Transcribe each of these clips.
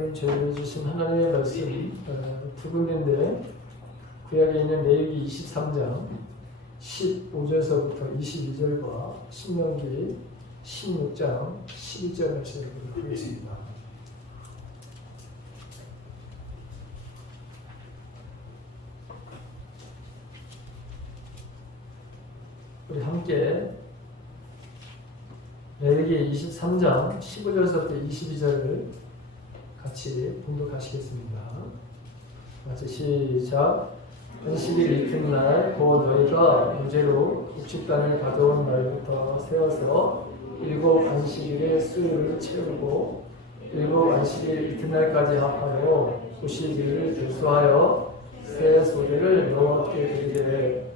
오늘 저희에게 주신 하나님의 말씀 두 군데인데 구약에 있는 레위기 23장 15절서부터 22절과 신명기 16장 12절 말씀을 보도록 하겠습니다. 우리 함께 레위기 23장 15절서부터 22절을 같이 봉독하시겠습니다. 같이 시작. 안식일 이튿날 곧 너희가 무죄로 곡식단을 가져온 날부터 세워서 7 안식일의 수요를 채우고 7 안식일 이튿날까지 합하여 90일을 대수하여 새 소재를 여호와께 드리되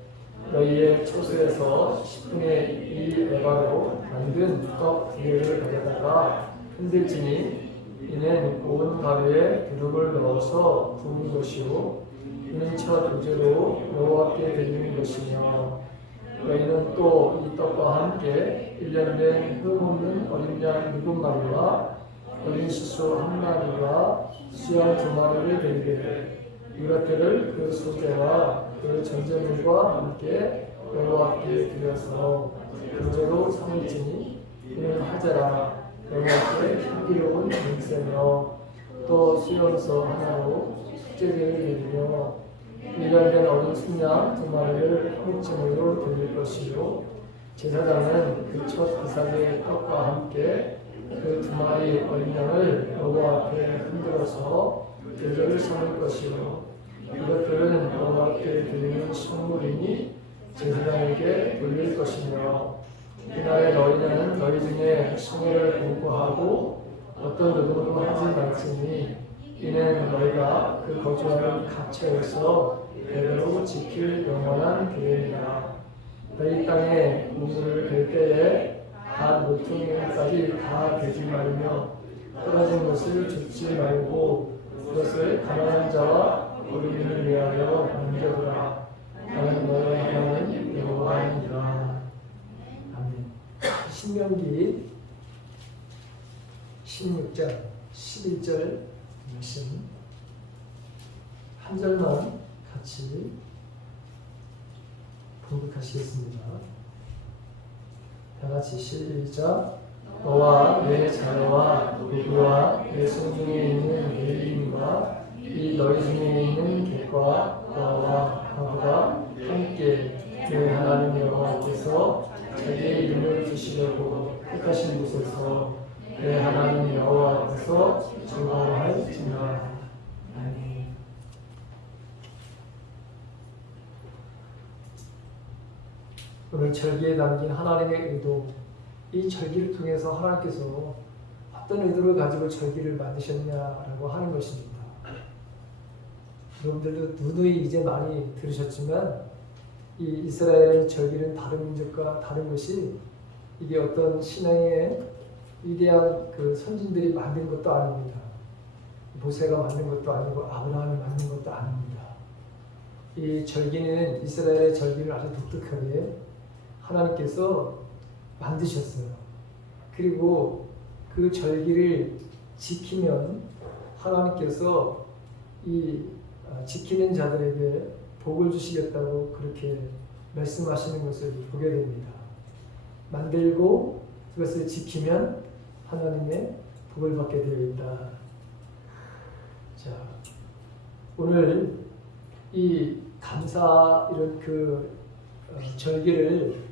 너희의 초소에서 10분의 2 에바로 만든 떡 2개를 가져다가 흔들지니 이는 온 가루에 기름을 넣어서 부은 것이요 이는 첫 우제로 여호와께 드리는 것이며 너희는 또 이 떡과 함께 1년 된 흠없는 어린 양 7마리와 어린 수소 1마리와 수양 2마리를 드리되 이것들을 그 소재와 그 전제물과 함께 여호와께 드려서 교제로 삼을지니 이는 하제라 여호와께 향기로운 냄새며 또 수염소 하나로 숙제제를 드리며 1년 된 어린 순양 2마리를 한목제물로 드릴 것이요 제사장은 그 첫 이삭의 떡과 함께 그 2마리 어린 양을 여호와 앞에 흔들어서 교제를 삼을 것이요 이것들은 여호와께 드리는 선물이니 제사장에게 돌릴 것이며 이날에 너희는 너희 중에 성회를 공부하고 어떤 노동도 하지 말지니 이는 너희가 그 거주하는 각처에서 대대로 지킬 영원한 계획이라. 너희 땅에 우물을 댈 때에 갓 모퉁이까지 다 대지 말며 떨어진 것을 줍지 말고 그것을 가난한 자와 어린이를 위하여 남겨두라. 나는 너의 하나님 여호와이니라. 아멘. 신명기 16장 11절 말씀 한 절만 같이 봉독하시겠습니다. 다 같이 시작. 너와 내 자녀와 누구와 내 손중에 있는 레위인과 이 너희 중에 있는 객과 너와 가부가 함께 내 하나님 여호와께서 자기의 이름을 두시려고 택하신 곳에서 내 하나님 여호와 앞에서 즐거워할지니라. 아멘. 오늘 절기에 담긴 하나님의 의도, 이 절기를 통해서 하나님께서 어떤 의도를 가지고 절기를 만드셨냐라고 하는 것입니다. 여러분들도 누누이 이제 많이 들으셨지만 이 이스라엘의 절기는 다른 민족과 다른 것이 이게 어떤 신앙의 위대한 그 선진들이 만든 것도 아닙니다. 모세가 만든 것도 아니고 아브라함이 만든 것도 아닙니다. 이 절기는 이스라엘의 절기를 아주 독특하게 하나님께서 만드셨어요. 그리고 그 절기를 지키면 하나님께서 이 지키는 자들에게 복을 주시겠다고 그렇게 말씀하시는 것을 보게 됩니다. 만들고 그것을 지키면 하나님의 복을 받게 되어 있다. 자, 오늘 이 감사 이런 그 절기를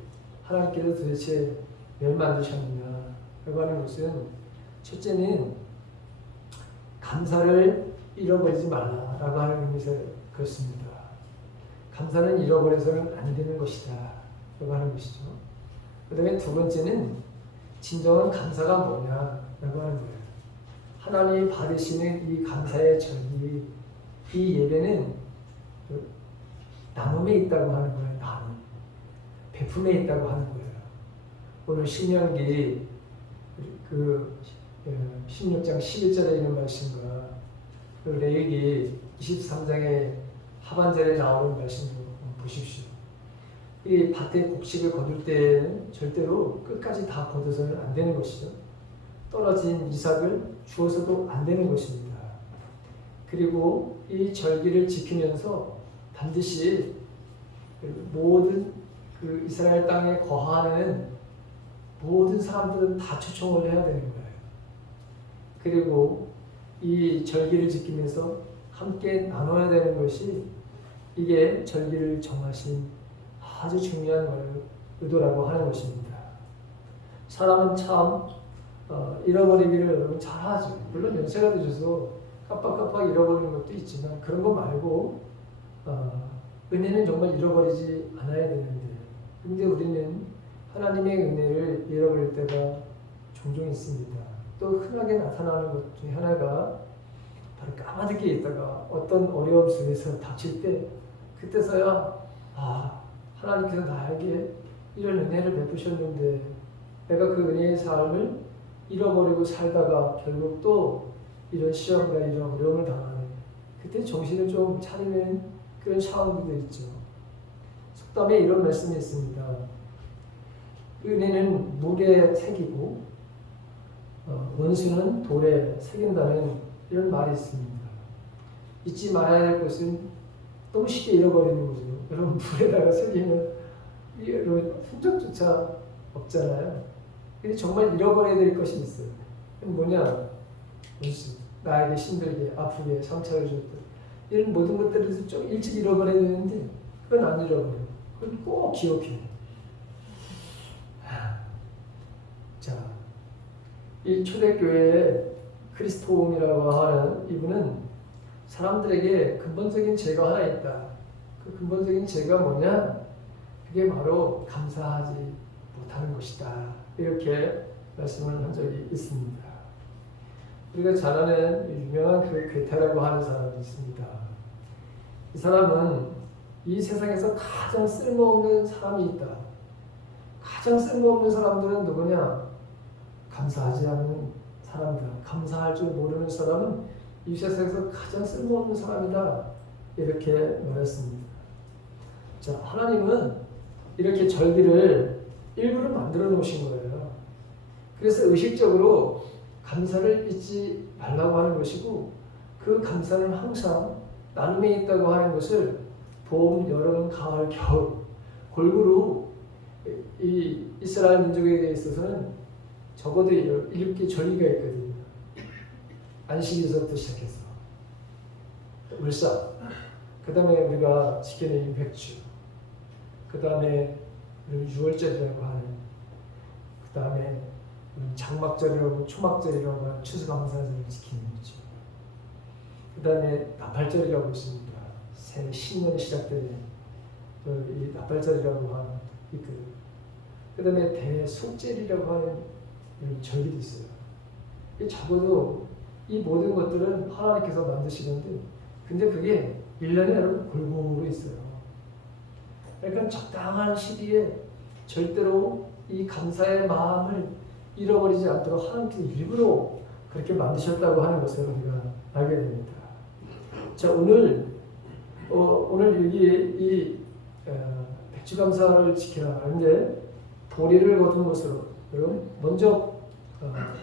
하나님께서 도대체 왜 만드셨느냐 라고 하는 것은 첫째는 감사를 잃어버리지 말라라고 하는 의미에서 그렇습니다. 감사는 잃어버려서는 안 되는 것이다 라고 하는 것이죠. 그 다음에 두 번째는 진정한 감사가 뭐냐라고 하는 거예요. 하나님이 받으시는 이 감사의 절기, 이 예배는 나눔에 있다고 하는 거예요. 나눔. 베품에 있다고 하는 거예요. 오늘 신명기 그 16장 11절에 있는 말씀과 그 레위기 23장의 하반절에 나오는 말씀도 보십시오. 이 밭에 곡식을 거둘 때는 절대로 끝까지 다 거둬서는 안 되는 것이죠. 떨어진 이삭을 주어서도 안 되는 것입니다. 그리고 이 절기를 지키면서 반드시 모든 그 이스라엘 땅에 거하는 모든 사람들은 다 초청을 해야 되는 거예요. 그리고 이 절기를 지키면서 함께 나눠야 되는 것이 이게 절기를 정하신 아주 중요한 의도라고 하는 것입니다. 사람은 참 잃어버리기를 여러분 잘하죠. 물론 연세가 드셔서 깜빡깜빡 잃어버리는 것도 있지만 그런 거 말고 은혜는 정말 잃어버리지 않아야 되는데, 근데 우리는 하나님의 은혜를 잃어버릴 때가 종종 있습니다. 또 흔하게 나타나는 것 중에 하나가 바로 까마득히 있다가 어떤 어려움 속에서 닥칠 때, 그때서야 하나님께서 나에게 이런 은혜를 베푸셨는데 내가 그 은혜의 삶을 잃어버리고 살다가 결국 또 이런 시험과 이런 어려움을 당하네. 그때 정신을 좀 차리는 그런 상황들도 있죠. 속담에 이런 말씀이 있습니다. 은혜는 물에 새기고 원수는 돌에 새긴다는 이런 말이 있습니다. 잊지 말아야 할 것은 너무 쉽게 잃어버리는 거죠. 여러분, 물에다가 새기면 여러분 흔적조차 없잖아요. 근데 정말 잃어버려야 될 것이 있어요. 뭐냐? 원수, 나에게 힘들게 아프게 상처를 줬던 이런 모든 것들을 좀 일찍 잃어버려야 되는데 그건 안 잃어버려요. 그건 꼭 기억해요. 자, 이 초대교회의 크리스토움이라고 하는 이분은 사람들에게 근본적인 죄가 하나 있다. 그 근본적인 죄가 뭐냐? 그게 바로 감사하지 못하는 것이다. 이렇게 말씀을 한 적이 있습니다. 우리가 잘 아는 유명한 그 괴테라고 하는 사람이 있습니다. 이 사람은 이 세상에서 가장 쓸모없는 사람이 있다. 가장 쓸모없는 사람들은 누구냐? 감사하지 않는 사람이다. 감사할 줄 모르는 사람은 이 세상에서 가장 쓸모없는 사람이다. 이렇게 말했습니다. 자, 하나님은 이렇게 절기를 일부러 만들어 놓으신 거예요. 그래서 의식적으로 감사를 잊지 말라고 하는 것이고, 그 감사는 항상 나눔에 있다고 하는 것을 봄, 여름, 가을, 겨울 골고루 이 이스라엘 민족에게 있어서는 적어도 7개 절기가 있거든요. 안식일서부터 시작해서 울사, 그 다음에 우리가 지키는 임팩주, 그 다음에 6월절이라고 하는, 그 다음에 장막절이라고 초막절이라고 하는 추수감사절을 지키는 거죠. 그 다음에 나팔절이라고 있습니다. 새 신년이 시작되는 이 나팔절이라고 하는 있거든요. 그 다음에 대속절이라고 하는 절기도 있어요. 적어도 이 모든 것들은 하나님께서 만드시는데, 근데 그게 1년에 여러분 골고루 있어요. 그러니까 적당한 시기에 절대로 이 감사의 마음을 잃어버리지 않도록 하나님께서 일부러 그렇게 만드셨다고 하는 것을 우리가 알게 됩니다. 자, 오늘 여기 이 백주감사를 지키라. 그런데 보리를 거둔 것으로, 여러분 먼저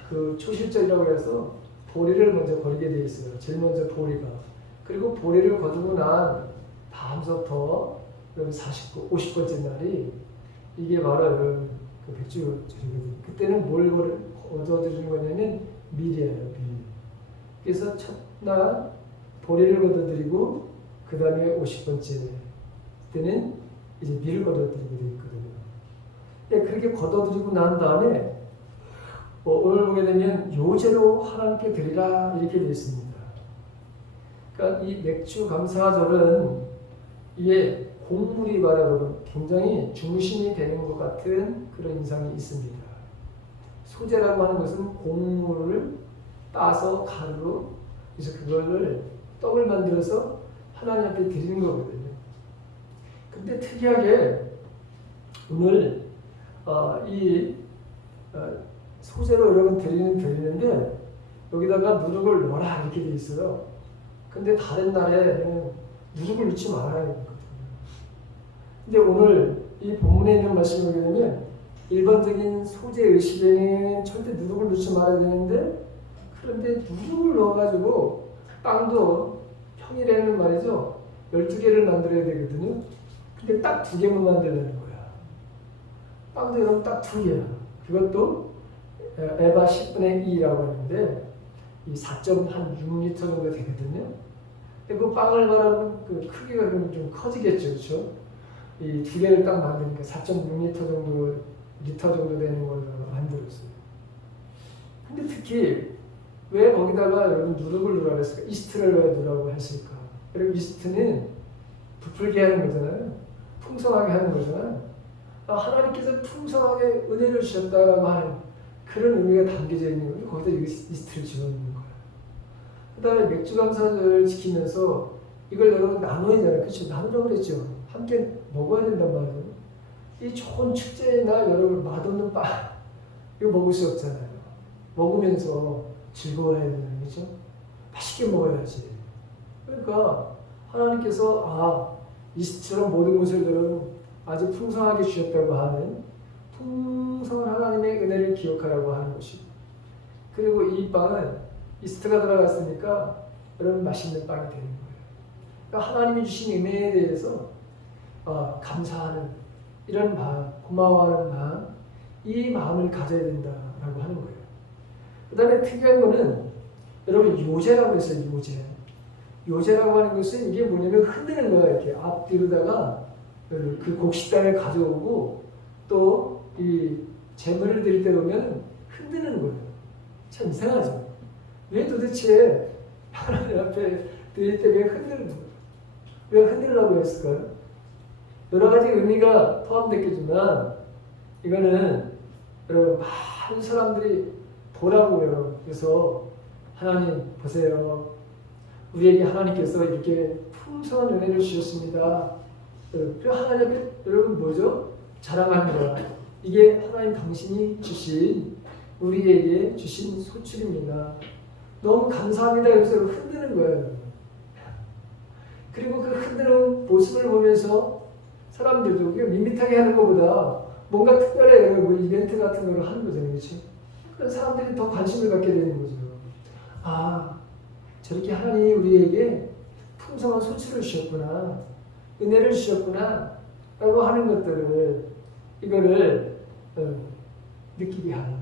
그 초실절이라고 해서 보리를 먼저 거리게 되어 있어요. 제일 먼저 보리가. 그리고 보리를 거두고 난 다음부터 50번째 날이 이게 바로 여러분 그 백주절이거든요. 그때는 뭘 거둬들이는 거냐면 밀이에요. 밀. 그래서 첫날 보리를 거둬들이고 그 다음에 50번째 때는 이제 밀을 거둬들이게 되어 있거든요. 그렇게 거둬들이고 난 다음에 오늘 보게 되면 요제로 하나님께 드리라 이렇게 되어 있습니다. 그러니까 이 맥주 감사절은 이게 곡물이 말하면 굉장히 중심이 되는 것 같은 그런 인상이 있습니다. 소제라고 하는 것은 곡물을 따서 가루로, 그래서 그거를 떡을 만들어서 하나님 앞에 드리는 거거든요. 근데 특이하게 오늘 소제로 여러분 드리는데 여기다가 누룩을 넣어라 이렇게 돼 있어요. 근데 다른 날에는 누룩을 넣지 말아야 되거든요. 근데 오늘 이 본문에 있는 말씀을 보게 되면 일반적인 소제 의식에는 절대 누룩을 넣지 말아야 되는데, 그런데 누룩을 넣어가지고 빵도 평일에는 말이죠 12개를 만들어야 되거든요. 근데 딱 2개만 만들려는 거야. 빵도 여러분 딱 2개야. 그것도 에바 10분의 2라고 하는데 이 4.6리터 정도 되거든요. 근데 그 빵을 말하면 그 크기가 그러면 좀 커지겠죠, 그렇죠? 이 2개를 딱 만드니까 4.6리터 정도 리터 정도 되는 걸로 만들었어요. 근데 특히 왜 거기다가 여러분 누룩을 넣으라고 했을까? 이스트를 왜 넣으라고 했을까? 그리고 이스트는 부풀게 하는 거잖아요. 풍성하게 하는 거잖아요. 하나님께서 풍성하게 은혜를 주셨다라고 하는 그런 의미가 담겨져 있는 거예요. 거기다 이스트를 집어넣는 거예요. 그 다음에 맥주 감사절을 지키면서 이걸 여러분 나눠야잖아요. 그렇죠? 나누라고 그랬죠. 함께 먹어야 된단 말이에요. 이 좋은 축제의 날 여러분 맛없는 빵 이거 먹을 수 없잖아요. 먹으면서 즐거워해야 되는 거죠. 맛있게 먹어야지. 그러니까 하나님께서 이스트처럼 모든 것을 여러분 아주 풍성하게 주셨다고 하는 풍성한 하나님의 은혜를 기억하라고 하는 것이고, 그리고 이 빵은 이스트가 들어갔으니까 여러분 맛있는 빵이 되는 거예요. 그러니까 하나님이 주신 은혜에 대해서 감사하는 이런 마음, 고마워하는 마음, 이 마음을 가져야 된다라고 하는 거예요. 그 다음에 특이한 거는 여러분 요제라고 했어요. 요제라고 하는 것은 이게 뭐냐면 흔드는 거야. 이렇게 앞뒤로다가 그 곡식단을 가져오고 또 이 제물을 드릴 때 보면 흔드는 거예요. 참 이상하죠. 왜 도대체 하나님 앞에 드릴 때 왜 흔드는 거예요? 왜 흔들려고 했을까요? 여러 가지 의미가 포함됐겠지만 이거는 여러분 많은 사람들이 보라고요. 그래서 하나님 보세요. 우리에게 하나님께서 이렇게 풍성한 은혜를 주셨습니다. 그리고 하나님께 여러분 뭐죠? 자랑합니다. 이게 하나님 당신이 주신 우리에게 주신 소출입니다. 너무 감사합니다. 그래서 흔드는 거예요. 그리고 그 흔드는 모습을 보면서 사람들도 밋밋하게 하는 것보다 뭔가 특별해 뭐 이벤트 같은 걸 하는 거잖아요. 그렇죠? 그래서 사람들이 더 관심을 갖게 되는 거죠. 저렇게 하나님이 우리에게 풍성한 소출을 주셨구나, 은혜를 주셨구나 라고 하는 것들을 이거를 느끼게 하는 거.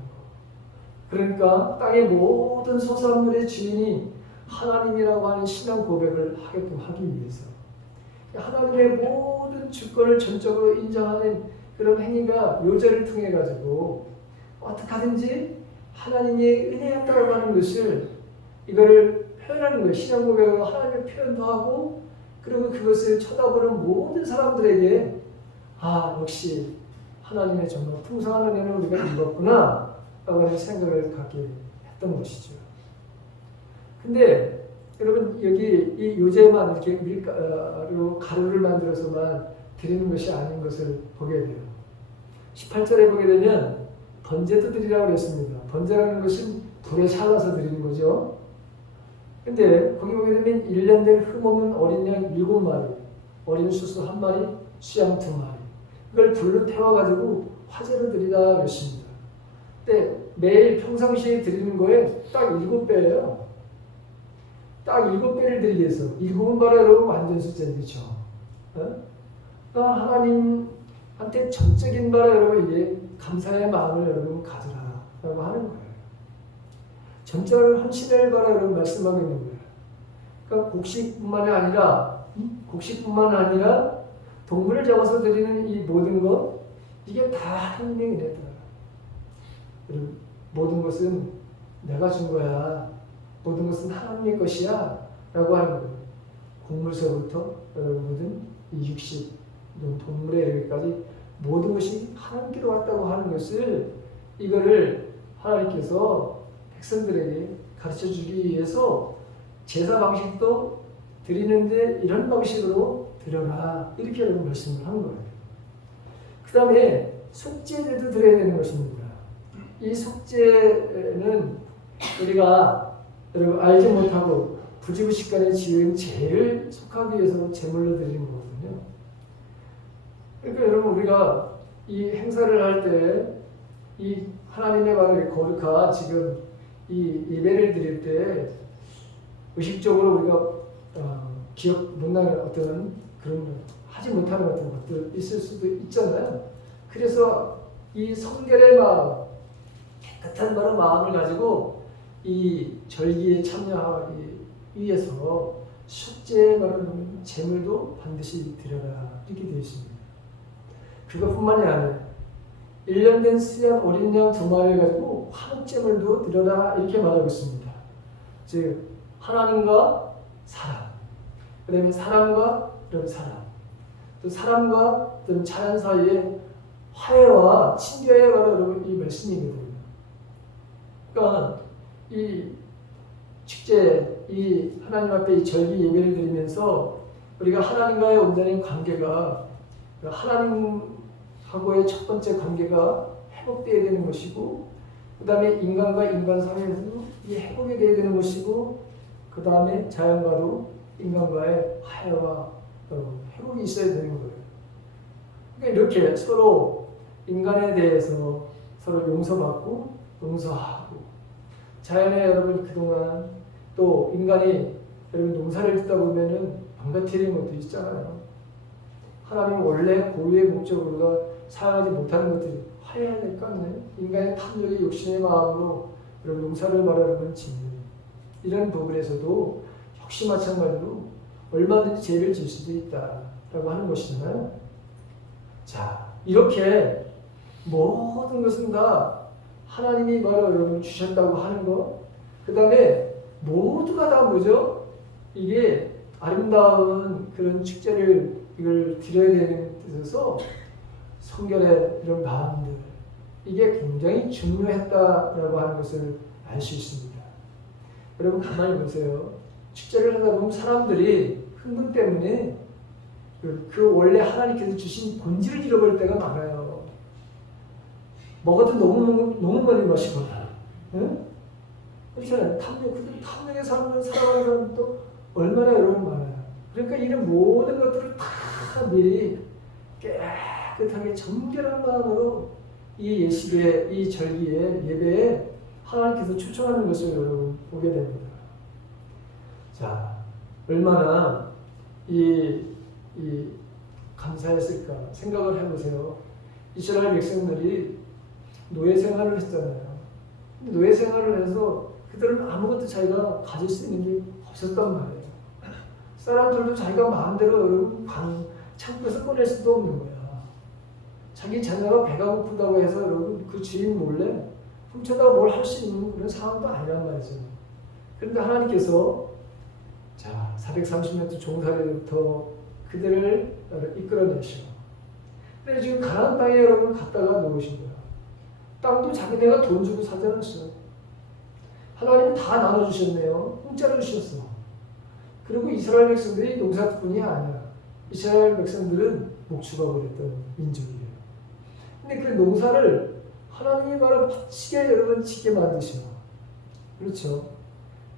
그러니까 땅의 모든 소산물의 주인이 하나님이라고 하는 신앙 고백을 하게끔 하기 위해서 하나님의 모든 주권을 전적으로 인정하는 그런 행위가 요절을 통해 가지고 어떻게 하든지 하나님의 은혜였다고 하는 것을 이거를 표현하는 거예요. 신앙 고백으로 하나님의 표현도 하고, 그리고 그것을 쳐다보는 모든 사람들에게 역시 하나님의 정말 풍성한 은혜를 우리가 입었구나 라고 하는 생각을 갖게 했던 것이죠. 근데 여러분 여기 이 요제만 이렇게 밀가루 가루를 만들어서만 드리는 것이 아닌 것을 보게 돼요. 18절에 보게 되면 번제도 드리라고 그랬습니다. 번제라는 것은 불에 살라서 드리는 거죠. 근데 거기 보게 되면 1년 된 흠없는 어린 양 7마리, 어린 수수 1마리, 수양 2마리, 이걸 불로 태워가지고 화제로 드리라 그랬습니다. 근데 매일 평상시에 드리는 거에 딱 7배예요. 딱 7배를 드리기 위해서. 7은 바로 여러분 완전 숫자죠. 그렇죠? 그러니까 하나님한테 전적인 바로 여러분 이게 감사의 마음을 여러분 가져라 라고 하는 거예요. 전적인 헌신을 바로 여러분 말씀하고 있는 거예요. 그러니까 곡식뿐만 아니라 동물을 잡아서 드리는 이 모든 것, 이게 다 하나님의 은혜다. 모든 것은 내가 준 거야. 모든 것은 하나님의 것이야 라고 하는 거예요. 곡물서부터 모든 이 육식, 동물에 이르기까지 모든 것이 하나님께로 왔다고 하는 것을, 이거를 하나님께서 백성들에게 가르쳐주기 위해서 제사 방식도 드리는데 이런 방식으로 드려라, 이렇게 여러분 말씀을 한 거예요. 그 다음에 속죄제도 드려야 되는 것입니다. 이 속죄는 우리가 여러분 알지 못하고 부지구식간에 지은 죄를 속하기 위해서 제물로 드리는 거거든요. 그러니까 여러분 우리가 이 행사를 할 때 이 하나님의 바로 거룩한 지금 이 예배를 드릴 때 의식적으로 우리가 기억 못나는 어떤 그런 하지 못하는 어떤 것들 있을 수도 있잖아요. 그래서 이 성결의 마음, 깨끗한 마음을 가지고 이 절기에 참여하기 위해서 숙제에 말하는 제물도 반드시 드려라 이렇게 되어 있습니다. 그것뿐만이 아니라 1년 된 수양 어린 양 2마리를 가지고 화목제물도 드려라 이렇게 말하고 있습니다. 즉 하나님과 사람, 그 다음에 사람과 사람, 또 사람과 자연 사이에 화해와 친교에 관한 이 말씀이거든요. 그러니까 이 축제, 이 하나님 앞에 이 절기 예배를 드리면서 우리가 하나님과의 온전한 관계가 하나님하고의 첫 번째 관계가 회복되어야 되는 것이고, 그 다음에 인간과 인간 사이에서도 이 회복이 되어야 되는 것이고, 그 다음에 자연과도 인간과의 화해와 회복이 있어야 되는 거예요. 그러니까 이렇게 서로 인간에 대해서 서로 용서받고 용서하고, 자연에 여러분 그동안 또 인간이 여러분 농사를 짓다 보면은 망가뜨리는 것도 있잖아요. 하나님 원래 고유의 목적으로 사용하지 못하는 것들이 화해해야 될 거 아니에요. 인간의 탐욕의 욕심의 마음으로 여러분 농사를 말하는 짓는 이런 부분에서도 역시 마찬가지로 얼마든지 죄를 질 수도 있다라고 하는 것이잖아요. 자, 이렇게 모든 것은 다 하나님이 바로 여러분 주셨다고 하는 것, 그 다음에 모두가 다 뭐죠? 이게 아름다운 그런 축제를 이걸 드려야 되는 데서 성결의 이런 마음들, 이게 굉장히 중요했다라고 하는 것을 알 수 있습니다. 여러분 가만히 보세요. 축제를 하다 보면 사람들이 흥분 때문에 그 원래 하나님께서 주신 본질을 잃어버릴 때가 많아요. 먹어도 너무 많이 마시거나, 응? 그렇잖아요. 탐욕에 살아가는 사람도 얼마나 여러분 많아요. 그러니까 이런 모든 것들을 다 미리 깨끗하게 정결한 마음으로 이 예식에, 이 절기에, 예배에 하나님께서 초청하는 것을 여러분 보게 됩니다. 자, 얼마나 이 감사했을까 생각을 해보세요. 이스라엘 백성들이 노예 생활을 했잖아요. 노예 생활을 해서 그들은 아무것도 자기가 가질 수 있는 게 없었단 말이에요. 사람들도 자기가 마음대로 창고에서 꺼낼 수도 없는 거야. 자기 자녀가 배가 고프다고 해서 여러분 그 주인 몰래 훔쳐다가 뭘 할 수 있는 그런 상황도 아니란 말이죠. 그런데 하나님께서 자 430년 종살이부터 그들을 이끌어내시고, 근데 지금 가나안 땅에 여러분 갔다가 놓으신 거야. 땅도 자기네가 돈 주고 사지 않았어요. 하나님은 다 나눠주셨네요. 공짜로 주셨어. 그리고 이스라엘 백성들이 농사꾼이 아니야. 이스라엘 백성들은 목축가 버렸던 민족이에요. 근데 그 농사를 하나님이 말을 바치게 여러분 짓게 만드셔. 그렇죠.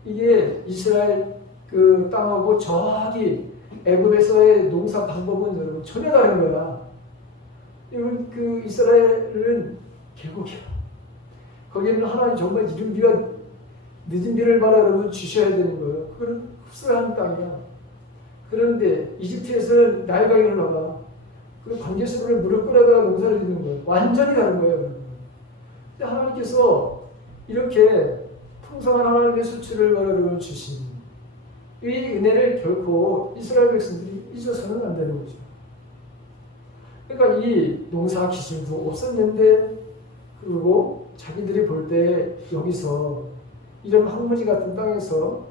이게 이스라엘 그 땅하고 저기 애굽에서의 농사 방법은 여러분 전혀 다른 거야. 여러분 그 이스라엘은 계곡이야. 거기는 하나님 정말 이른 비와 늦은 비를 받아 여러분 주셔야 되는 거예요. 그건 흡수하는 땅이야. 그런데 이집트에서는 나일강이 흘러가. 그 관계수를 물을 끌어다가 농사를 짓는 거예요. 완전히 다른 거예요. 근데 하나님께서 이렇게 풍성한 하나님의 수출을 여러분 주신 이 은혜를 결코 이스라엘 백성들이 잊어서는 안 되는 거죠. 그러니까 이 농사 기술도 없었는데, 그리고 자기들이 볼 때 여기서 이런 황무지 같은 땅에서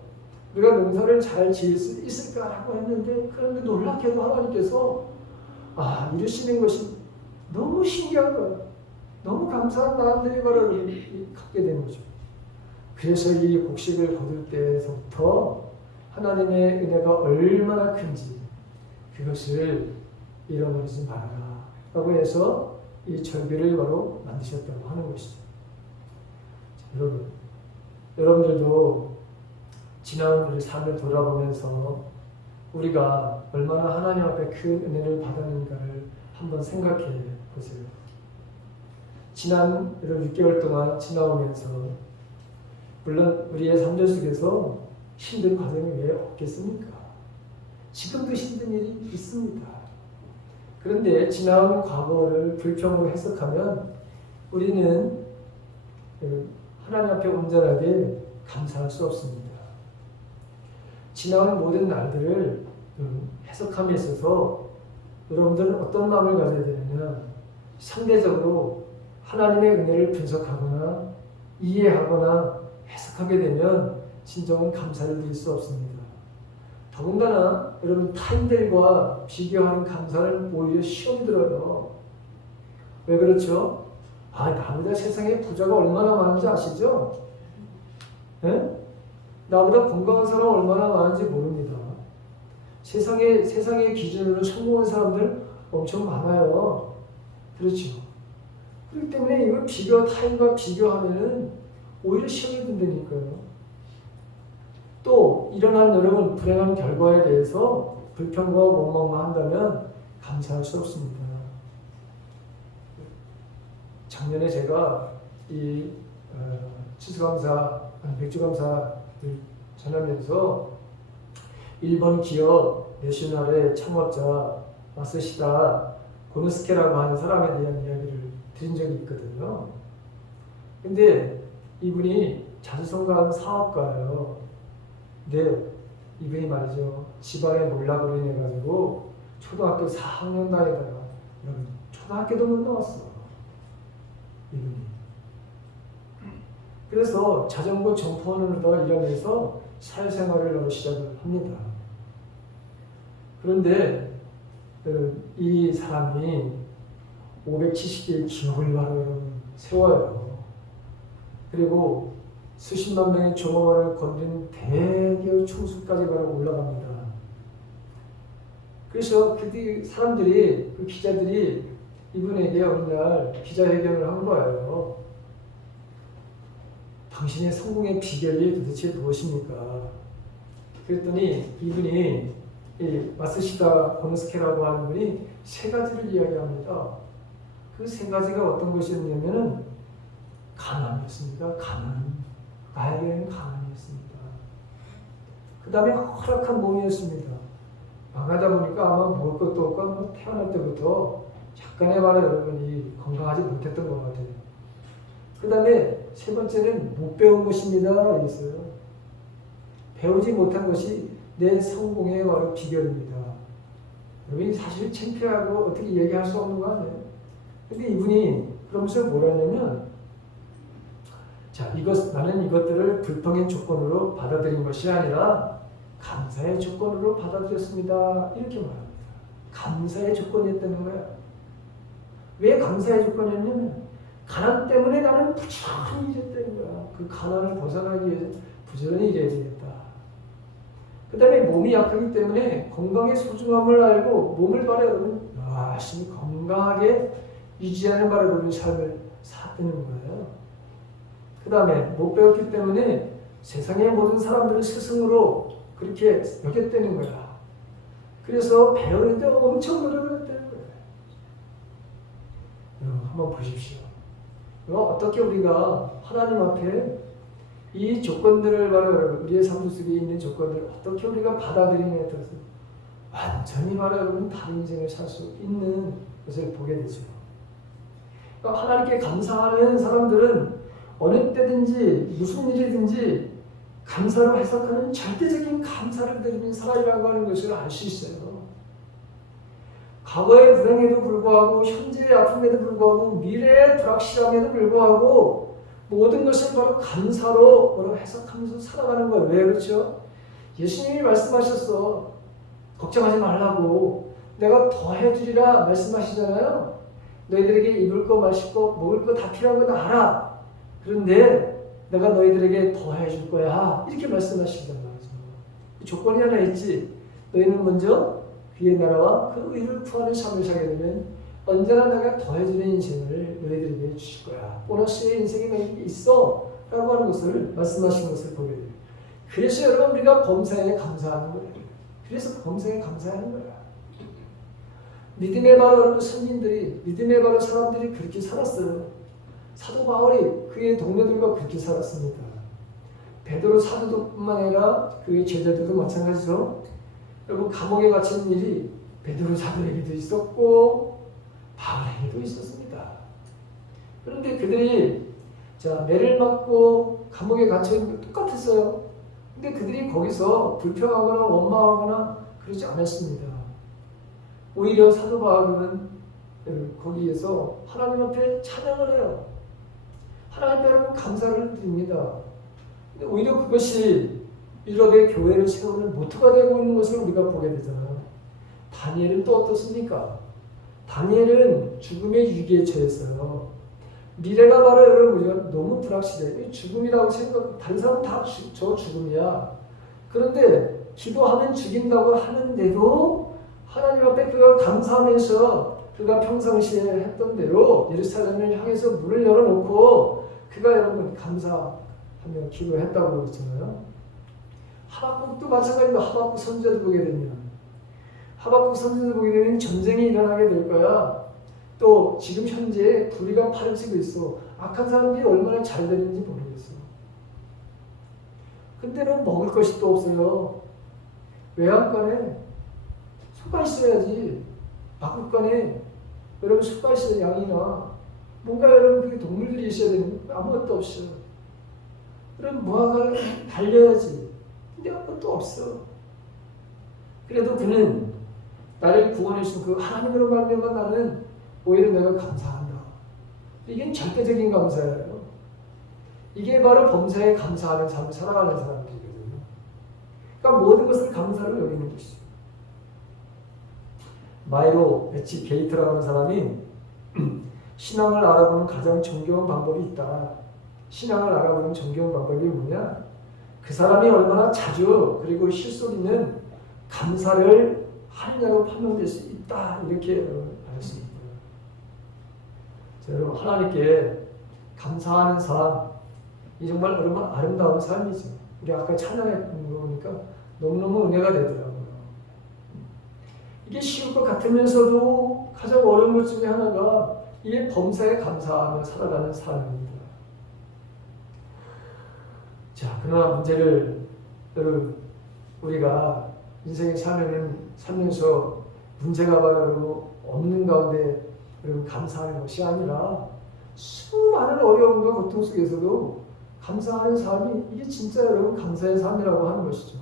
우리가 농사를 잘 지을 수 있을까라고 했는데, 그런데 놀랍게도 하나님께서 이루시는 것이 너무 신기한 거예요. 너무 감사한 마음들이 바로 갖게 되는 거죠. 그래서 이 곡식을 거둘 때에서부터 하나님의 은혜가 얼마나 큰지 그것을 잃어버리지 말아라 라고 해서 이 절기를 바로 만드셨다고 하는 것이죠. 자, 여러분들도 지난 우리 삶을 돌아보면서 우리가 얼마나 하나님 앞에 큰 은혜를 받았는가를 한번 생각해 보세요. 지난 6개월 동안 지나오면서 물론 우리의 삶 속에서 힘든 과정이 왜 없겠습니까? 지금도 힘든 일이 있습니다. 그런데 지나온 과거를 불평으로 해석하면 우리는 하나님 앞에 온전하게 감사할 수 없습니다. 지나온 모든 날들을 해석함에 있어서 여러분들은 어떤 마음을 가져야 되느냐? 상대적으로 하나님의 은혜를 분석하거나 이해하거나 해석하게 되면 진정한 감사를 드릴 수 없습니다. 더군다나 여러분 타인들과 비교하는 감사는 오히려 시험이 들어요. 왜 그렇죠? 나보다 세상에 부자가 얼마나 많은지 아시죠? 네? 나보다 건강한 사람 얼마나 많은지 모릅니다. 세상의 기준으로 성공한 사람들 엄청 많아요. 그렇죠? 그렇기 때문에 이걸 타인과 비교하면은 오히려 시험이 든다니까요. 또 일어난 여러분 불행한 결과에 대해서 불평과 원망만 한다면 감사할 수 없습니다. 작년에 제가 이 추수감사, 맥주감사를 전하면서 일본 기업 내셔널의 창업자 마쓰시다 고노스케라고 하는 사람에 대한 이야기를 드린 적이 있거든요. 근데 이분이 자수성가한 사업가예요. 근데 이분이 말이죠. 집안에 몰락으로 인해 가지고 초등학교 4학년 나이다가 여러분 초등학교도 못 나왔어. 이분이. 그래서 자전거 점퍼원으로 일하면서 사회생활을 시작을 합니다. 그런데 이 사람이 570개의 기업을 바로 세워요. 그리고 수십만 명의 종업원을 건드린 대기업 총수까지 바로 올라갑니다. 그래서 그 사람들이, 그 기자들이 이분에게 어느 날 기자회견을 한 거예요. 당신의 성공의 비결이 도대체 무엇입니까? 그랬더니 이분이 이 마쓰시다 고노스케라고 하는 분이 세 가지를 이야기합니다. 그 세 가지가 어떤 것이었냐면은 가난이었습니다. 가난. 나에게는 가난이었습니다. 그 다음에 허락한 몸이었습니다. 망하다 보니까 아마 먹을 것도 없고 태어날 때부터 약간의 말에 여러분이 건강하지 못했던 것 같아요. 그 다음에 세 번째는 못 배운 것입니다. 있어요. 배우지 못한 것이 내 성공의 바로 비결입니다. 여러분이 사실 창피하고 어떻게 얘기할 수 없는 거 아니에요? 근데 이분이 그러면서 뭐라냐면 나는 이것들을 불평의 조건으로 받아들인 것이 아니라 감사의 조건으로 받아들였습니다. 이렇게 말합니다. 감사의 조건이었다는 거야. 왜 감사의 조건이었냐면 가난 때문에 나는 부지런히 일했다는 거야. 그 가난을 벗어나기 위해서 부지런히 일해야 되겠다. 그 다음에 몸이 약하기 때문에 건강의 소중함을 알고 몸을 바라보는 열심히 건강하게 유지하는 바라보는 삶을 살았다는 거예요. 그 다음에 못 배웠기 때문에 세상의 모든 사람들을 스승으로 그렇게 여겼다는 거야. 그래서 배우는데 엄청 노력을 했다는 거야. 여러분 한번 보십시오. 어떻게 우리가 하나님 앞에 이 조건들을 바로 우리의 삶 속에 있는 조건들을 어떻게 우리가 받아들이냐에 따라서 완전히 바로 여러분 다른 인생을 살 수 있는 것을 보게 되죠. 그러니까 하나님께 감사하는 사람들은 어느 때든지 무슨 일이든지 감사로 해석하는 절대적인 감사를 드리는 사람이라고 하는 것을 알 수 있어요. 과거의 불행에도 불구하고 현재의 아픔에도 불구하고 미래의 불확실함에도 불구하고 모든 것을 바로 감사로 바로 해석하면서 살아가는 거예요. 왜 그렇죠? 예수님이 말씀하셨어. 걱정하지 말라고 내가 더해주리라 말씀하시잖아요. 너희들에게 입을 거 마실 거 먹을 거 다 필요한 건 알아. 그런데 내가 너희들에게 더해줄 거야. 이렇게 말씀하시단 말이죠. 조건이 하나 있지. 너희는 먼저 그의 나라와 그 의를 구하는 삶을 살게 되면 언제나 내가 더해주는 인생을 너희들에게 주실 거야. 보너스의 인생이 너희에게 있어. 라고 하는 것을 말씀하신 것을 보게 돼요. 그래서 여러분 우리가 범사에 감사하는 거예요. 그래서 범사에 감사하는 거야. 믿음의 바로 여러분 선진들이, 믿음의 바로 사람들이 그렇게 살았어요. 사도 바울이 그의 동료들과 그렇게 살았습니다. 베드로 사도뿐만 아니라 그의 제자들도 마찬가지죠. 여러분 감옥에 갇힌 일이 베드로 사도에게도 있었고 바울에게도 있었습니다. 그런데 그들이 매를 맞고 감옥에 갇혀 있는 게 똑같았어요. 근데 그들이 거기서 불평하거나 원망하거나 그러지 않았습니다. 오히려 사도 바울은 거기에서 하나님 앞에 찬양을 해요. 하나님 앞에 감사를 드립니다. 근데 오히려 그것이 유럽의 교회를 세우는 모토가 되고 있는 것을 우리가 보게 되잖아요. 다니엘은 또 어떻습니까? 다니엘은 죽음의 위기에 처했어요. 미래가 바로 여러분 우리가 너무 불확실해요. 죽음이라고 생각, 다른 사람은 다 저 죽음이야. 그런데 기도하면 죽인다고 하는데도 하나님 앞에 그가 감사하면서 그가 평상시에 했던 대로 예루살렘을 향해서 문을 열어놓고 그가 여러분 감사하며 기도했다고 그랬잖아요. 하박국도 마찬가지로 하박국 선지자를 보게 되면 하박국 선지자를 보게 되면 전쟁이 일어나게 될 거야. 또 지금 현재 불의가 파헤치고 있어. 악한 사람들이 얼마나 잘 되는지 모르겠어. 근데는 먹을 것이 또 없어요. 외양간에 소가 있어야지. 마국간에 여러분 소가 있어야 양이나 뭔가 여러분 그게 동물들이 있어야 되는 거 아무것도 없어요. 그럼 무화과를 달려야지. 근데 아무것도 없어. 그래도 그는 나를 구원해 주신 그 하나님으로 말미암아 나는 오히려 내가 감사한다. 이게 절대적인 감사예요. 이게 바로 범사에 감사하는 삶을 살아가는 사람들이거든요. 그러니까 모든 것을 감사로 여기는 것이죠. 마이로 배치 게이트라고 하는 사람이 신앙을 알아보는 가장 정겨운 방법이 있다. 신앙을 알아보는 정겨운 방법이 뭐냐? 그 사람이 얼마나 자주 그리고 실속있는 감사를 하느냐로 판명될 수 있다. 이렇게 알 수 있다. 여러분 하나님께 감사하는 삶, 이 정말 얼마나 아름다운 삶이죠. 우리 아까 찬양했던 거 보니까 너무너무 은혜가 되더라고요. 이게 쉬울 것 같으면서도 가장 어려운 것 중에 하나가 이게 범사에 감사하며 살아가는 삶입니다. 자, 그러나 문제를 여러분 우리가 인생의 살면서 문제가 바로 없는 가운데 여러분 감사하는 것이 아니라 수많은 어려움과 고통 속에서도 감사하는 삶이 이게 진짜 여러분 감사의 삶이라고 하는 것이죠.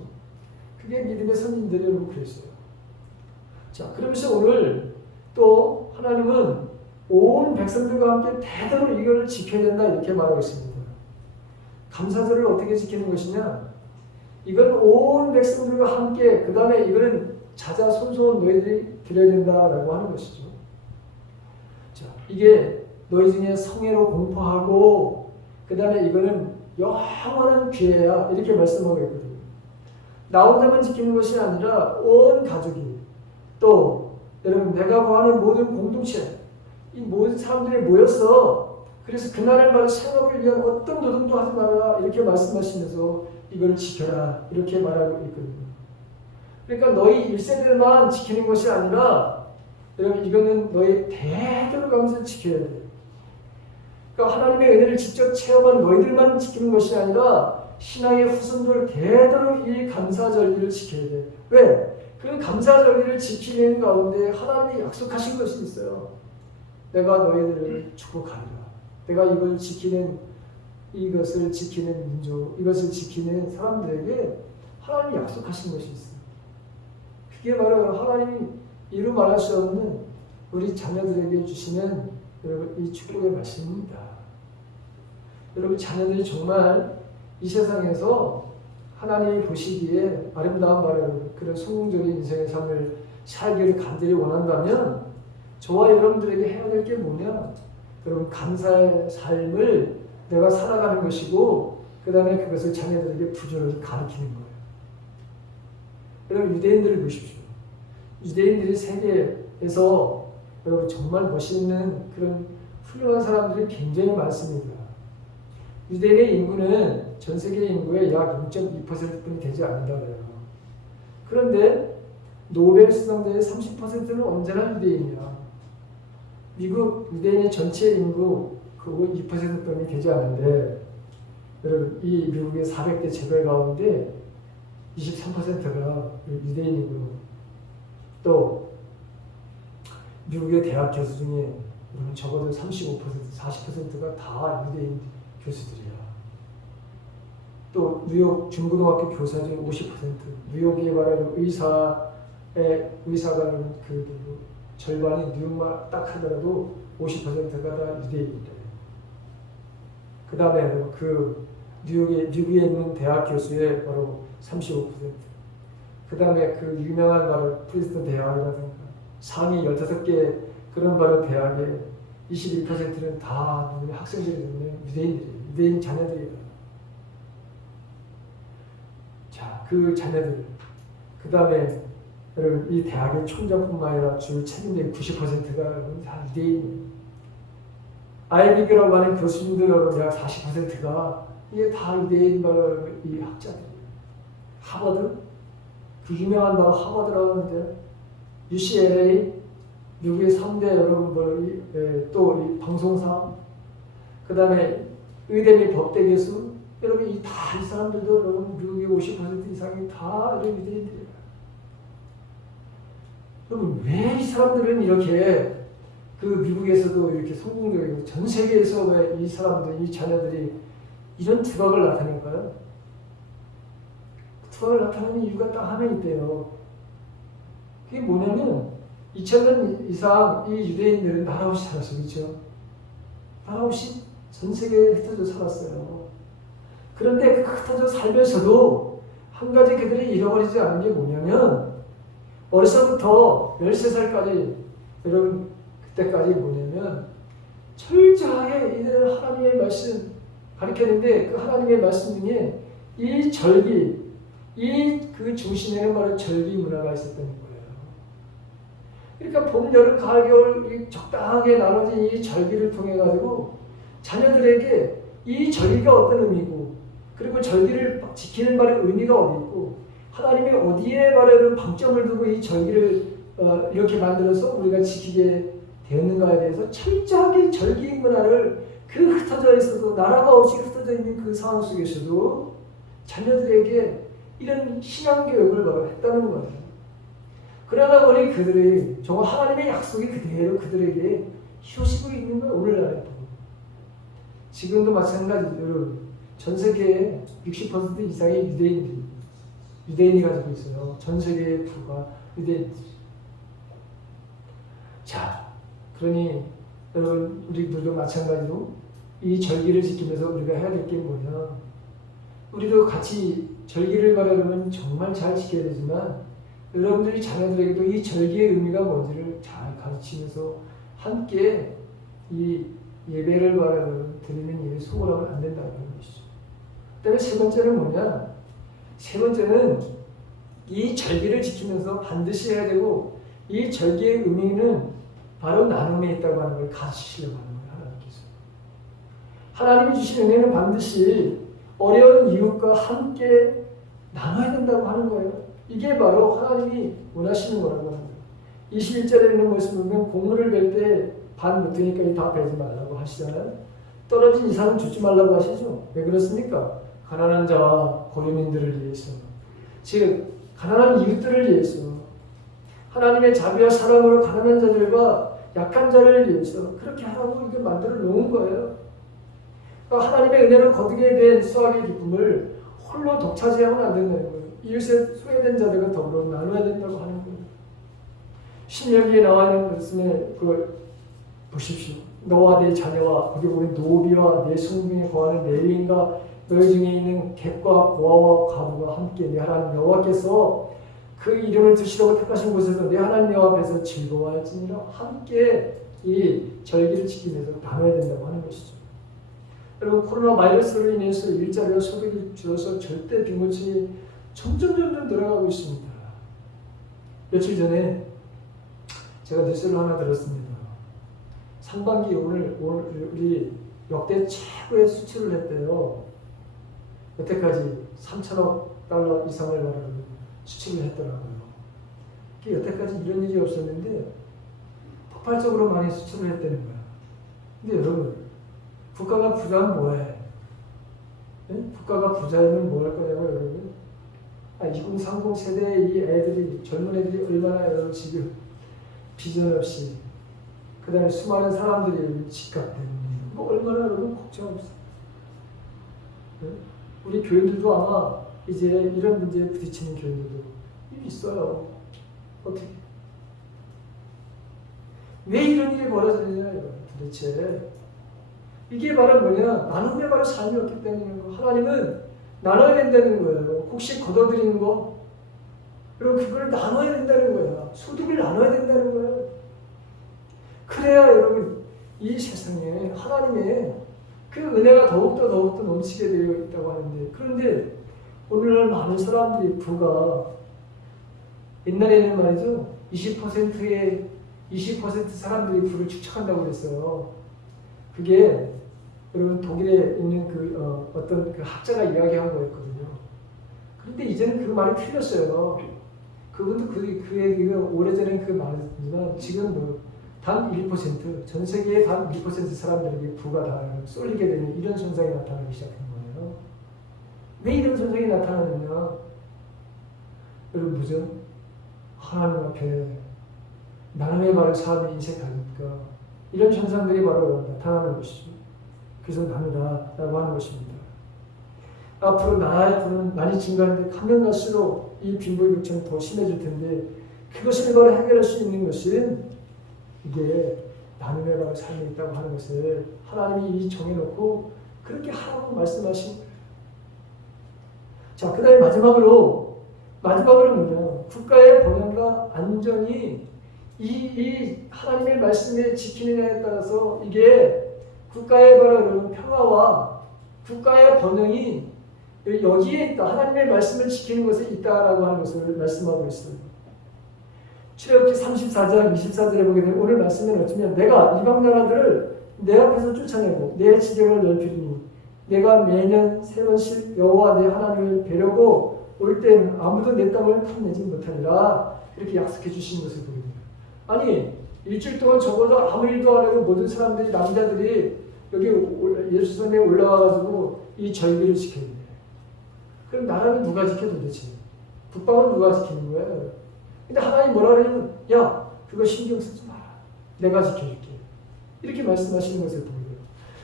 그게 믿음의 선진들이 여러분 그랬어요. 자, 그러면서 오늘 또 하나님은 온 백성들과 함께 대대로 이걸 지켜야 된다 이렇게 말하고 있습니다. 감사절을 어떻게 지키는 것이냐? 이건 온 백성들과 함께 그 다음에 이거는 자자손손 너희들이 드려야 된다라고 하는 것이죠. 자, 이게 너희 중에 성애로 공포하고 그 다음에 이거는 영원한 기회야 이렇게 말씀하고 있거든요. 나 혼자만 지키는 것이 아니라 온 가족이 또 여러분 내가 구하는 모든 공동체 이 모든 사람들이 모여서 그래서 그날을 바로 생업을 위한 어떤 노동도 하지 마라 이렇게 말씀하시면서 이걸 지켜라 이렇게 말하고 있거든요. 그러니까 너희 1세들만 지키는 것이 아니라 여러분 이거는 너희 대대로 가면서 지켜야 돼. 그러니까 하나님의 은혜를 직접 체험한 너희들만 지키는 것이 아니라 신앙의 후손들 대대로 이 감사절기를 지켜야 돼. 왜? 그 감사절기를 지키는 가운데 하나님이 약속하신 것이 있어요. 내가 너희들을 축복하리라. 내가 이것을 지키는 민족, 이것을 지키는 사람들에게 하나님이 약속하신 것이 있어요. 그게 바로 하나님이 이루 말할 수 없는 우리 자녀들에게 주시는 여러분 이 축복의 말씀입니다. 여러분 자녀들이 정말 이 세상에서 하나님이 보시기에 아름다운 말을 그런 성공적인 인생의 삶을 살기를 간절히 원한다면 저와 여러분들에게 해야 될 게 뭐냐? 여러분 감사의 삶을 내가 살아가는 것이고 그 다음에 그것을 자녀들에게 부지런히 가르치는 거예요. 여러분 유대인들을 보십시오. 유대인들이 세계에서 여러분 정말 멋있는 그런 훌륭한 사람들이 굉장히 많습니다. 유대인의 인구는 전 세계 인구의 약 0.2%뿐이 되지 않는다고요. 그런데 노벨 수상자의 30%는 언제나 유대인이야. 미국 유대인의 전체 인구 그 2%뿐이 되지 않는데 여러분 이 미국의 400대 재벌 가운데 23%가 유대인이고 또 미국의 대학 교수 중에 적어도 35%, 40%가 다 유대인 교수들이야. 또 뉴욕 중고등학교 교사 중에 50%, 뉴욕에 말하는 의사가 그 절반이 뉴욕만 딱 하더라도 50%가 다 유대인이래. 그 다음에 그 미국에 있는 대학 교수의 바로 35%. 그 다음에 그 유명한 바로 프린스턴 대학이라든가 상위 15개 그런 바로 대학의 21%는 다 학생들이 되는 유대인들이에요. 유대인 자녀들이에요. 자, 그 자녀들. 그 다음에 여러분 이 대학의 총장뿐만 아니라 주 책임자의 90%가 다 유대인이에요. 아이비교라고 하는 교수님들 여러분 약 40%가 이게 다 유대인 바로 이 학자들이에요. 하버드, 그 유명한 바로 하버드라고 하는데 UCLA, 미국의 3대 여러분 또 이 방송사, 그 다음에 의대 및 법대 교수, 여러분 이 사람들도 여러분 미국의 50% 이상이 다 이런 유대인들이에요. 여러분 왜 이 사람들은 이렇게 그 미국에서도 이렇게 성공적이고 전 세계에서 왜 이 사람들, 이 자녀들이 이런 두각을 나타낼까요? 두각을 나타내는 이유가 딱 하나 있대요. 그게 뭐냐면 2000년 이상 이 유대인들은 나라 없이 살았어요. 그렇죠? 나라 없이 전 세계에 흩어져 살았어요. 그런데 그 흩어져 살면서도 한 가지 그들이 잃어버리지 않은 게 뭐냐면 어려서부터 13살까지 여러분 그때까지 뭐냐면 철저하게 이들은 하나님의 말씀 가르쳤는데 그 하나님의 말씀 중에 이 절기, 그 중심에는 바로 절기 문화가 있었다는 거예요. 그러니까 봄, 여름, 가을, 겨울 적당하게 나눠진 이 절기를 통해 가지고 자녀들에게 이 절기가 어떤 의미고 그리고 절기를 지키는 바의 의미가 어디 있고 하나님이 어디에 바라는 방점을 두고 이 절기를 이렇게 만들어서 우리가 지키게 되었는가에 대해서 철저하게 절기 문화를 그 흩어져 있어도 나라가 없이 흩어져 있는 그 상황 속에서도 자녀들에게 이런 신앙 교육을 바로 했다는 거예요. 그러다 보니 그들이 정말 하나님의 약속이 그대로 그들에게 이루어지고 있는 거예요. 오늘날에도. 지금도 마찬가지로 전 세계에 60% 이상의 유대인이 가지고 있어요. 전 세계의 부가 유대인들. 자, 그러니 여러분 우리들도 마찬가지로 이 절기를 지키면서 우리가 해야 될 게 뭐냐? 우리도 같이 절기를 가려면 정말 잘 지켜야 되지만 여러분들이 자녀들에게도 이 절기의 의미가 뭔지를 잘 가르치면서 함께 이 예배를 드리는 일에 소홀하면 안 된다는 것이죠. 그다음에 세 번째는 뭐냐? 세 번째는 이 절기를 지키면서 반드시 해야 되고 이 절기의 의미는 바로 나눔에 있다고 하는 걸 가르치시려고 하는 거예요. 하나님이 주신 은혜는 반드시 어려운 이웃과 함께 나눠야 된다고 하는 거예요. 이게 바로 하나님이 원하시는 거라고 하는 거예요. 21절에 있는 말씀 보면 곡물을 벨 때 반 못드니까 다 베지 말라고 하시잖아요. 떨어진 이상은 주지 말라고 하시죠. 왜 그렇습니까? 가난한 자와 고려민들을 위해서, 즉 가난한 이웃들을 위해서 하나님의 자비와 사랑으로 가난한 자들과 약한 자를 위해서 그렇게 하라고 이렇게 만들어 놓은 거예요. 그러니까 하나님의 은혜를 거두게 된 수확의 기쁨을 홀로 독차지하면 안 된다는 거예요. 이웃에 소외된 자들과 더불어 나눠야 된다고 하는 거예요. 신명기에 나와 있는 말씀에 보십시오. 너와 내 자녀와 거기 보면 노비와 내 성중에 거하는 레위인과 너희 중에 있는 객과 고아와 과부가 함께 내 하나님 여호와께서 그 이름을 두시라고 택하신 곳에서 내 하나님 여호와 앞에서 즐거워할지니라. 함께 이 절기를 지키면서 나눠야 된다고 하는 것이죠. 여러분 코로나 바이러스로 인해서 일자리와 소득이 줄어서 절대 빈곤층이 점점 늘어가고 있습니다. 며칠 전에 제가 뉴스를 하나 들었습니다. 상반기 오늘 우리 역대 최고의 수출을 했대요. 여태까지 3천억 달러 이상을 수출을 했더라고요. 여태까지 이런 일이 없었는데 폭발적으로 많이 수출을 했다는 거야. 근데 여러분 국가가 부담 뭐해? 국가가 부자이면 뭐 할 거냐고 여러분. 2030 세대의 이 애들이 젊은 애들이 얼마나 여러분 지금 비전 없이 그 다음에 수많은 사람들이 집값 때문에 뭐 얼마나 여러분 걱정없어. 우리 교인들도 아마 이제 이런 문제에 부딪히는 교인들도 있어요. 어떻게? 왜 이런 일이 벌어지느냐 도대체. 이게 바로 뭐냐? 나눔의 바로 삶이었기 때문인 거. 하나님은 나눠야 된다는 거예요. 혹시 걷어들이는 거? 그럼 그걸 나눠야 된다는 거야. 소득을 나눠야 된다는 거예요. 그래야 여러분 이 세상에 하나님의 그 은혜가 더욱더 넘치게 되어 있다고 하는데, 그런데 오늘날 많은 사람들이 부가 옛날에는 말이죠 20% 사람들이 부를 축적한다고 그랬어요. 그게 여러분 독일에 있는 어떤 그 학자가 이야기한 거였거든요. 그런데 이제는 그 말이 틀렸어요. 그분도 그 얘기가 오래전에 그 말이지만 지금 단 1%, 전 세계의 단 1% 사람들에게 부가 다 쏠리게 되는 이런 현상이 나타나기 시작한 거예요. 왜 이런 현상이 나타나느냐? 여러분 뭐죠? 하나님 앞에 나눔의 바를 삶을 인색하니까 이런 현상들이 바로 나타나는 것이죠. 그래서 나누다라고 하는 것입니다. 앞으로 나의 부는 많이 증가하는데 가면 갈수록 이 빈부의 격차는 더 심해질 텐데, 그것을 바로 해결할 수 있는 것은 이게 나눔의 바를 삶에 있다고 하는 것을 하나님이 정해놓고 그렇게 하라고 말씀하신 거예요. 자, 그 다음에 마지막으로 뭐냐? 국가의 번영과 안정이 이 하나님의 말씀에 지키느냐에 따라서 이게 국가의 바로 평화와 국가의 번영이 여기에 있다. 하나님의 말씀을 지키는 것에 있다라고 하는 것을 말씀하고 있어요. 출애굽기 34장 24절에 보게 되면 오늘 말씀은 어쩌면 내가 이방 나라들을 내 앞에서 쫓아내고 내 지경을 넓히리니 내가 매년 3번씩 여호와 내 하나님을 뵈려고 올 때는 아무도 내 땅을 탐내지 못하리라. 이렇게 약속해 주신 것을 보게 됩니다. 아니 일주일 동안 적어도 아무 일도 안 하고 모든 사람들이 남자들이 여기 예루살렘에 올라와가지고 이 절기를 지켜야 돼. 그럼 나라는 누가 지켜 도대체? 북방은 누가 지키는 거예요? 근데 하나님 뭐라 그러냐면 야 그거 신경 쓰지 마라. 내가 지켜줄게. 이렇게 말씀하시는 것을 보게 돼요.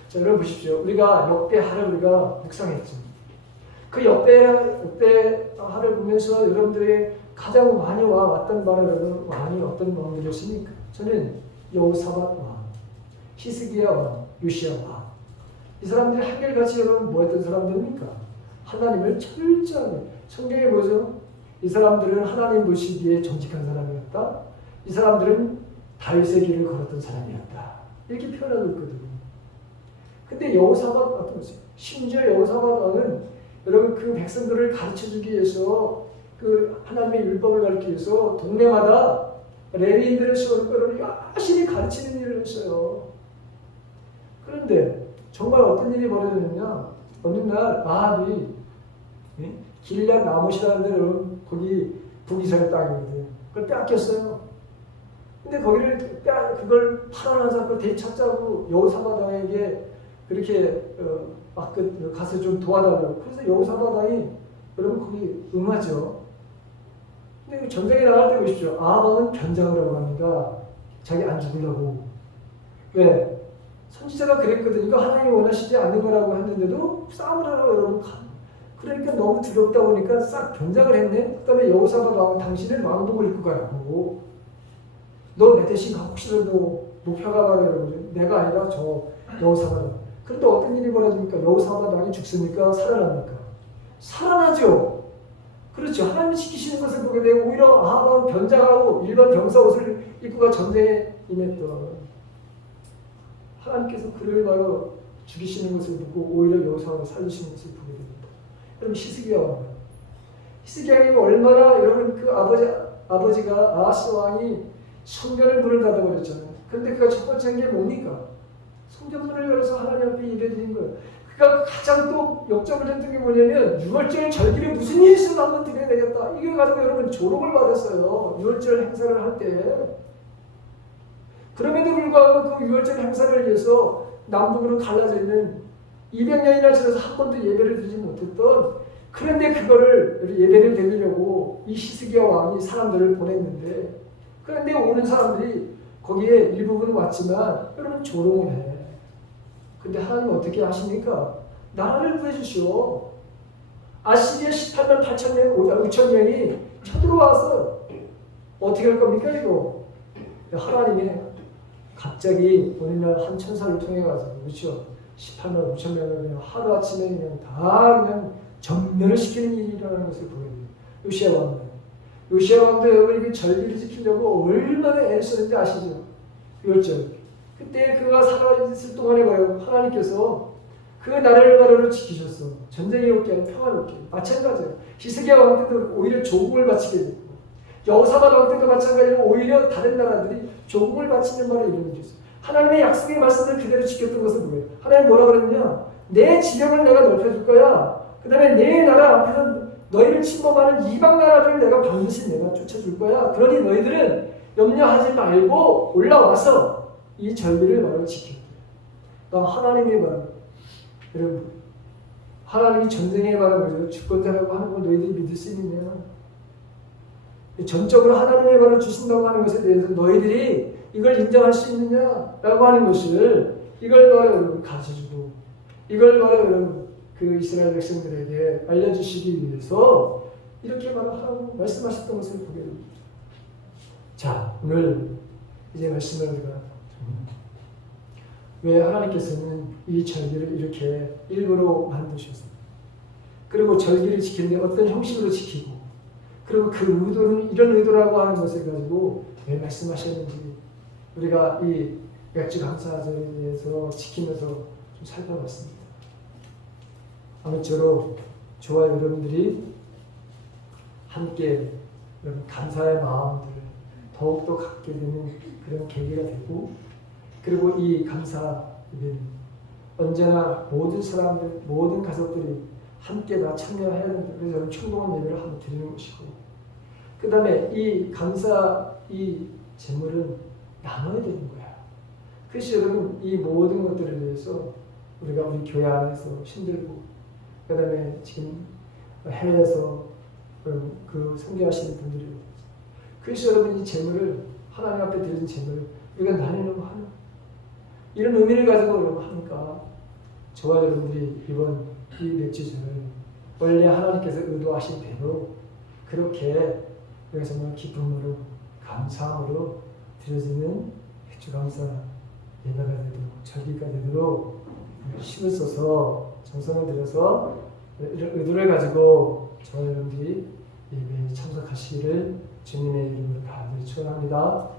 자 여러분 보십시오. 우리가 역대하를 우리가 묵상했죠. 그 역대하를 보면서 여러분들의 가장 많이 왔던 말은 많이 어떤 왕들이었습니까? 저는 여호사밧 왕, 히스기야 왕, 요시야 왕. 이 사람들이 한결같이 여러분 뭐였던 사람들입니까? 하나님을 철저하게, 성경에 뭐죠? 이 사람들은 하나님 보시기에 정직한 사람이었다. 이 사람들은 다윗의 길을 걸었던 사람이었다. 이렇게 표현하고 있거든요. 근데 여호사밧 어떤 거죠? 심지어 여호사밧 왕은 여러분 그 백성들을 가르쳐주기 위해서 그 하나님의 율법을 가르치기 위해서 동네마다 레위인들의 수업을 열심히 가르치는 일을 했어요. 그런데 정말 어떤 일이 벌어졌느냐? 어느 날 아합이 길앗 나못이라는 데로 거기 북이스라엘 땅이거든요. 그걸 뺏겼어요. 근데 그걸 팔아나서 그걸 되찾자고 여호사밧 왕에게 그렇게 가서 좀 도와달라고. 그래서 여호사밧 왕이 여러분 거기 응하죠. 근데 전쟁에 나갈 때 보십시오. 아합 왕은 변장을 하고 합니다. 자기 안 죽으려고. 왜? 선지자가 그랬거든요. 이거 하나님이 원하시지 않는 거라고 했는데도 싸움을 하라고 여러분 그러니까 너무 두렵다 보니까 싹 변장을 했네. 그 다음에 여호사밧 왕은 당신은 왕복을 입고 가라고. 너 내 대신 혹시라도 목표가 가라 여러분. 내가 아니라 저 여호사밧 왕. 그런데 어떤 일이 벌어집니까? 여호사밧 왕이 죽습니까? 살아납니까? 살아나죠. 그렇죠. 하나님이 지키시는 것을 보게 되고 오히려 아합 왕은 변장하고 일반 병사 옷을 입고 전쟁에 임했던 하나님께서 그를 바로 죽이시는 것을 보고 오히려 여호사밧을 살리시는 것을 보게 됩니다. 그럼 히스기야 왕. 히스기야 왕이 얼마나 여러분 그 아버지가 아하스 왕이 성전의 문을 닫아버렸잖아요. 그런데 그가 첫 번째 한 게 뭡니까? 성전 문을 열어서 하나님 앞에 예배드린 거예요. 그가 가장 또 역적을 했던 게 뭐냐면 6월절 절기를 무슨 일이 있어도 한번 드려야 되겠다. 이걸 가지고 여러분 조롱을 받았어요. 6월절 행사를 할 때. 그럼에도 불구하고 그 6월절 행사를 위해서 남북으로 갈라져 있는 200년이나 지나서 한 번도 예배를 드리지 못했던, 그런데 그거를 예배를 드리려고 이 히스기야 왕이 사람들을 보냈는데, 그런데 오는 사람들이 거기에 일부분은 왔지만 여러분 조롱을 해. 근데 하나님 어떻게 하십니까? 나라를 구해주시오. 아시리아 18만 8천 명, 5천 명이 쳐들어와서 어떻게 할 겁니까 이거? 하나님이 갑자기 오늘날 한 천사를 통해 가지고, 그렇죠? 18만 5천 명을 그냥 하루아침에 그냥 다 그냥 전멸을 시키는 일이라는 것을 보여요. 요시야 왕은. 요시야 왕도 여러분 절기를 지키려고 얼마나 애쓰는지 아시죠? 6절. 그때 그가 살아있을 동안에 봐요. 하나님께서 그 나라를 바로로 지키셨어. 전쟁이 없게 하고 평화롭게. 마찬가지예요. 히스기야 왕 때도 오히려 조국을 바치게 됐고, 여호사밧 왕 때도 마찬가지로 오히려 다른 나라들이 조국을 바치는 말을 이루어졌어요. 하나님의 약속의 말씀을 그대로 지켰던 것은 뭐예요? 하나님 뭐라 그랬냐? 내 지령을 내가 넓혀줄 거야. 그 다음에 내 나라 앞에서 너희를 침범하는 이방 나라들을 내가 반드시 내가 쫓아줄 거야. 그러니 너희들은 염려하지 말고 올라와서 이 절기를 바로 지킬 거야. 하나님이 바로, 여러분, 하나님이 전쟁에 바로 주권자라고 하는 걸 너희들이 믿을 수 있느냐? 전적으로 하나님의 바로 주신다고 하는 것에 대해서 너희들이 이걸 인정할 수 있느냐라고 하는 것을, 이걸 바로 여러분 가르쳐주고, 이걸 바로 여러분 그 이스라엘 백성들에게 알려주시기 위해서 이렇게 바로 하라고 말씀하셨던 것을 보게 됩니다. 자, 오늘 이제 말씀을 우리가, 왜 하나님께서는 이 절기를 이렇게 일부러 만드셨습니까? 그리고 절기를 지키는데 어떤 형식으로 지키고, 그리고 그 의도는 이런 의도라고 하는 것을 가지고 왜 말씀하셨는지 우리가 이 맥주 감사절에 대해서 지키면서 좀 살펴봤습니다. 아무쪼록 저와 여러분들이 함께 여러분 감사의 마음들을 더욱더 갖게 되는 그런 계기가 되고, 그리고 이 감사는 언제나 모든 사람들, 모든 가족들이 함께 다 참여해야 된다. 그래서 저는 충동한 예배를 한번 드리는 것이고, 그 다음에 이 감사, 이 재물은 나눠야 되는 거야. 그래서 여러분 이 모든 것들에 대해서 우리가 우리 교회 안에서 힘들고, 그 다음에 지금 해외에서 그 선교하시는 분들이, 그래서 여러분 이 재물을 하나님 앞에 드리는 재물을 우리가 나누려고 하는 이런 의미를 가지고 여러분 하니까, 저와 여러분들이 이번 이 맥주절을 원래 하나님께서 의도하신 대로 그렇게 우리가 정말 기쁨으로 감사함으로 드려지는 맥주 감사 예배가 되도록, 절기가 되도록 힘을 써서 정성을 들여서 이런 의도를 가지고 저와 여러분들이 예배에 참석하시기를 주님의 이름으로 간절히 축원합니다.